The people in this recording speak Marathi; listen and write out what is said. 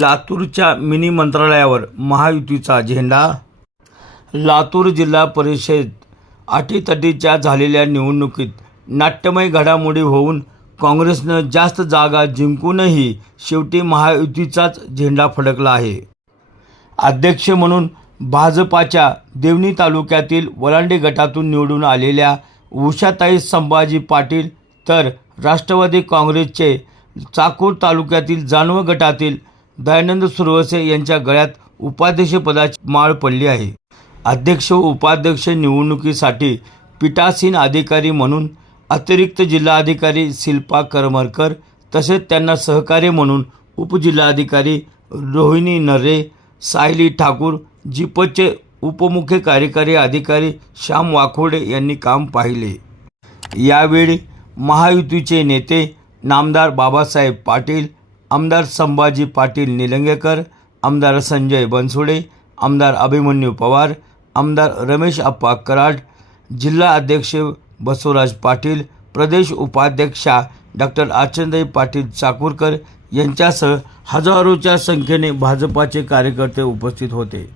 लातूरच्या मिनी मंत्रालयावर महायुतीचा झेंडा। लातूर जिल्हा परिषद अटीतटीच्या झालेल्या निवडणुकीत नाट्यमय घडामोडी होऊन काँग्रेसनं जास्त जागा जिंकूनही शेवटी महायुतीचाच झेंडा फडकला आहे। अध्यक्ष म्हणून भाजपाच्या देवणी तालुक्यातील वलांडे गटातून निवडून आलेल्या उषाताई संभाजी पाटील तर राष्ट्रवादी काँग्रेसचे चाकूर तालुक्यातील जानवं गटातील दयानंद सुरवसे यांच्या गळ्यात उपाध्यक्षपदाची माळ पडली आहे। अध्यक्ष व उपाध्यक्ष निवडणुकीसाठी पीठासीन अधिकारी म्हणून अतिरिक्त जिल्हाधिकारी शिल्पा करमरकर तसेच त्यांना सहकार्य म्हणून उपजिल्हाधिकारी रोहिणी नर्रे, सायली ठाकूर, जीपचे उपमुख्य कार्यकारी अधिकारी श्याम वाकोडे यांनी काम पाहिले। यावेळी महायुतीचे नेते नामदार बाबासाहेब पाटील, आमदार संभाजी पाटील निलंगेकर, आमदार संजय बनसोडे, आमदार अभिमन्यू पवार, आमदार रमेश अप्पा कराड, जिल्हा अध्यक्ष बसवराज पाटील, प्रदेश उपाध्यक्षा डॉक्टर अर्चनाताई पाटील चाकूरकर यांच्यासह हजारोच्या संख्येने भाजपाचे कार्यकर्ते उपस्थित होते।